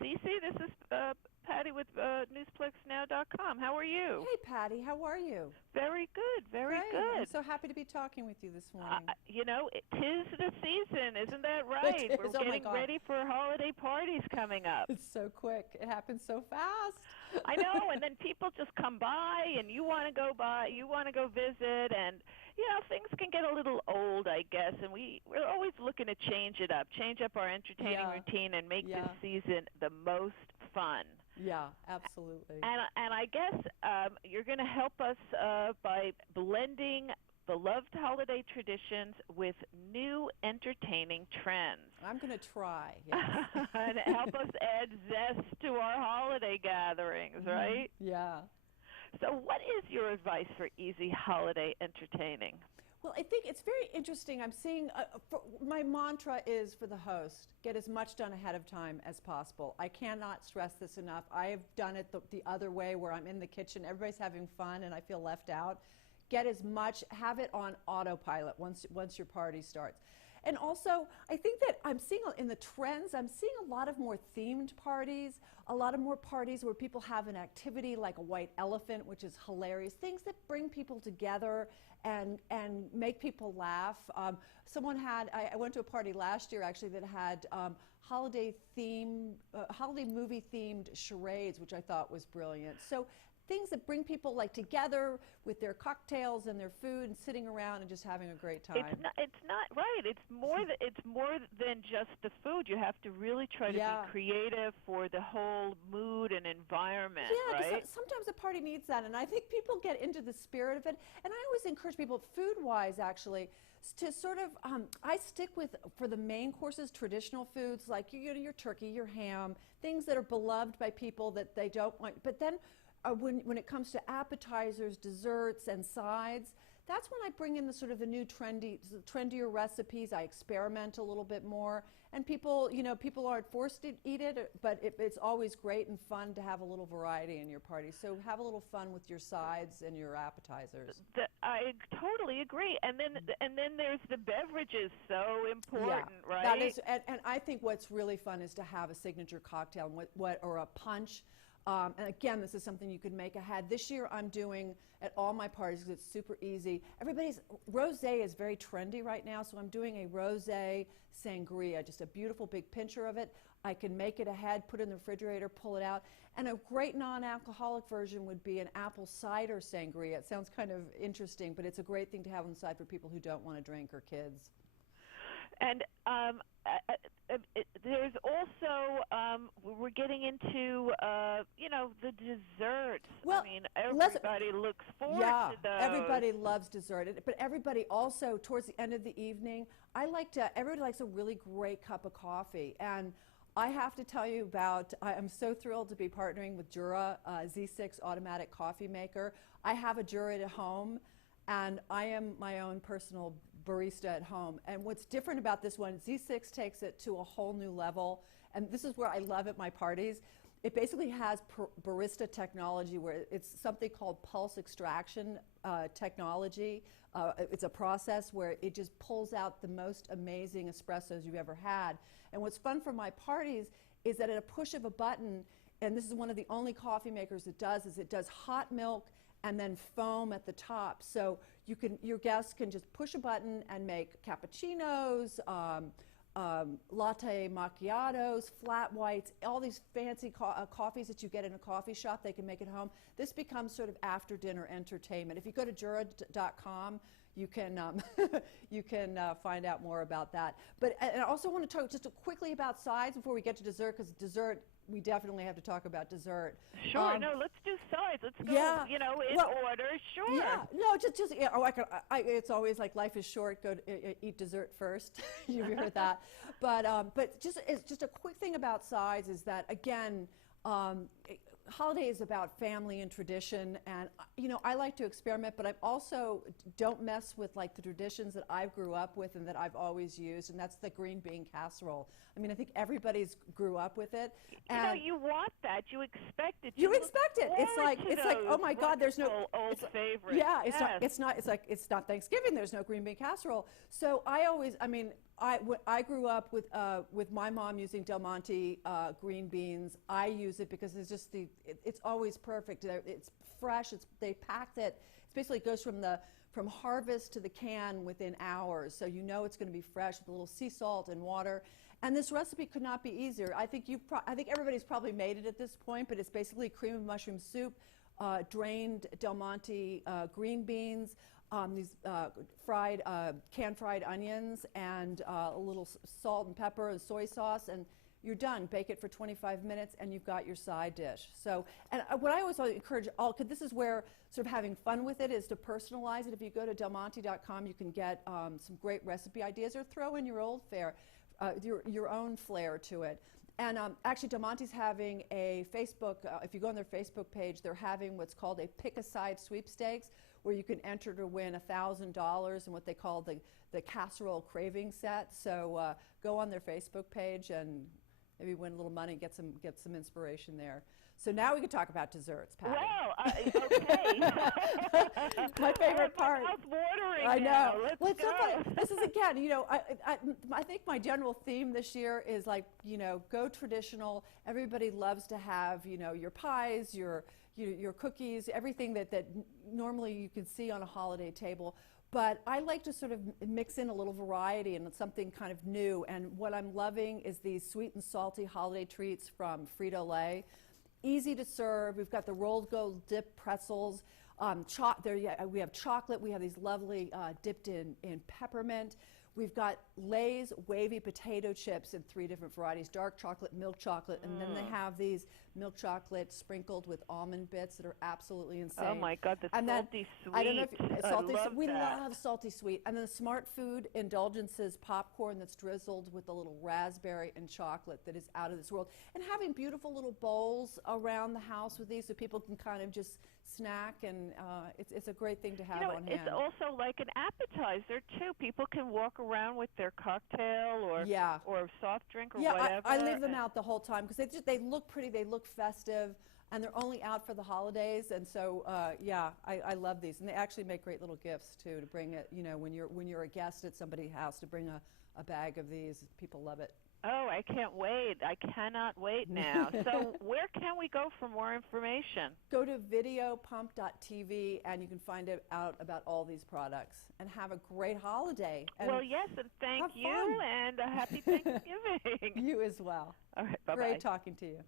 Cece, this is Patty with newsplexnow.com. How are you? Hey, Patty, how are you? Very good, very Great. I'm good. so happy to be talking with you this morning. Tis the season, isn't that right? It We're is. Oh my getting God. ready for holiday parties coming up. It's so quick. It happens so fast. I know, and then people just come by, and you want to go by, you want to go visit, and things can get a little old, I guess, and we're always looking to change up our entertaining Yeah. routine, and make this Yeah. season the most fun. Yeah, absolutely. And I guess you're going to help us by blending beloved holiday traditions with new entertaining trends. I'm going to try. Yes. And help us add zest to our holiday gatherings, right? Yeah. So what is your advice for easy holiday entertaining? Well, I think it's very interesting. I'm seeing, my mantra is for the host, get as much done ahead of time as possible. I cannot stress this enough. I have done it the other way where I'm in the kitchen, everybody's having fun and I feel left out. Get as much, have it on autopilot once your party starts. And also, I think that I'm seeing in the trends, I'm seeing a lot of more themed parties, a lot of more parties where people have an activity like a white elephant, which is hilarious, things that bring people together and make people laugh. I went to a party last year actually that had holiday movie themed charades, which I thought was brilliant. So things that bring people like together with their cocktails and their food and sitting around and just having a great time. It's not right. It's more than just the food. You have to really try to be creative for the whole mood and environment, yeah, right? Sometimes a party needs that, and I think people get into the spirit of it. And I always encourage people, food-wise actually, to sort of, I stick with, for the main courses, traditional foods like your turkey, your ham, things that are beloved by people that they don't want. But then when it comes to appetizers, desserts, and sides, that's when I bring in the sort of the new trendier recipes. I experiment a little bit more, and people aren't forced to eat it, but it's always great and fun to have a little variety in your party. So have a little fun with your sides and your appetizers. I totally agree. And then there's the beverages, so important, right? That is, and I think what's really fun is to have a signature cocktail or a punch. And again, this is something you could make ahead. This year I'm doing at all my parties because it's super easy. Rosé is very trendy right now, so I'm doing a rosé sangria, just a beautiful big pincher of it. I can make it ahead, put it in the refrigerator, pull it out. And a great non-alcoholic version would be an apple cider sangria. It sounds kind of interesting, but it's a great thing to have on the side for people who don't want to drink or kids. And there's also, we're getting into, the desserts. Well, I mean, everybody looks forward to those. Everybody loves dessert. But everybody also, towards the end of the evening, everybody likes a really great cup of coffee. And I have to tell you I'm so thrilled to be partnering with Jura Z6 automatic coffee maker. I have a Jura at home, and I am my own personal barista at home. And what's different about this one, Z6 takes it to a whole new level. And this is where I love at my parties. It basically has barista technology where it's something called pulse extraction technology. It's a process where it just pulls out the most amazing espressos you've ever had. And what's fun for my parties is that at a push of a button, and this is one of the only coffee makers that does, is it does hot milk and then foam at the top. So your guests can just push a button and make cappuccinos, latte macchiatos, flat whites, all these fancy coffees that you get in a coffee shop, they can make at home. This becomes sort of after dinner entertainment. If you go to jura.com, you can you can find out more about that. But and I also want to talk just quickly about sides before we get to dessert, because dessert, we definitely have to talk about dessert. Sure. No, let's do sides. Let's go. In order. Sure. Yeah. No, just it's always like life is short. Go eat dessert first. You've heard that. But just a quick thing about sides is that again. Holiday is about family and tradition, and I like to experiment, but I also don't mess with like the traditions that I grew up with and that I've always used, and that's the green bean casserole. I mean, I think everybody's grew up with it. And you want that. You expect it. You expect it. It's like oh my God, there's no old favorite. Yeah, it's not Thanksgiving. There's no green bean casserole. So I I grew up with my mom using Del Monte green beans. I use it because it's just it's always perfect. It's fresh. They packed it. It basically goes from harvest to the can within hours, so you know it's going to be fresh with a little sea salt and water. And this recipe could not be easier. I think everybody's probably made it at this point, but it's basically cream of mushroom soup, drained Del Monte green beans, these can fried onions, and a little salt and pepper and soy sauce, and you're done. Bake it for 25 minutes, and you've got your side dish. So, and what I always encourage because this is where sort of having fun with it is to personalize it. If you go to delmonte.com, you can get some great recipe ideas, or throw in your old fare. Your own flair to it. And actually, Del Monte's having a Facebook, if you go on their Facebook page, they're having what's called a pick-a-side sweepstakes, where you can enter to win $1,000 in what they call the casserole craving set. So go on their Facebook page and maybe win a little money and get some inspiration there. So now we can talk about desserts, Patty. Well, okay. My favorite part. My mouth's watering I know. now. Let's So go. funny. This is again, I think my general theme this year is like, go traditional. Everybody loves to have, your pies, your cookies, everything that normally you can see on a holiday table. But I like to sort of mix in a little variety and something kind of new. And what I'm loving is these sweet and salty holiday treats from Frito-Lay. Easy to serve. We've got the rolled gold dip pretzels. We have chocolate. We have these lovely dipped in peppermint. We've got Lay's wavy potato chips in 3 different varieties: dark chocolate, milk chocolate, and then they have these milk chocolate sprinkled with almond bits that are absolutely insane. Oh my God, the salty sweet. I don't know if salty I love we that. love salty sweet. And then the Smart Food Indulgences popcorn that's drizzled with a little raspberry and chocolate that is out of this world. And having beautiful little bowls around the house with these so people can kind of just snack, and it's a great thing to have on hand. It's also like an appetizer too. People can walk around with their cocktail or soft drink or whatever. I leave them out the whole time because they look pretty, they look festive, and they're only out for the holidays. And so I love these, and they actually make great little gifts too to bring it. When you're a guest at somebody's house, to bring a bag of these. People love it. Oh, I can't wait. I cannot wait now. So where can we go for more information? Go to videopump.tv and you can find out about all these products. And have a great holiday. And well, yes, and thank you, fun. and a happy Thanksgiving. You as well. All right, bye-bye. Great talking to you.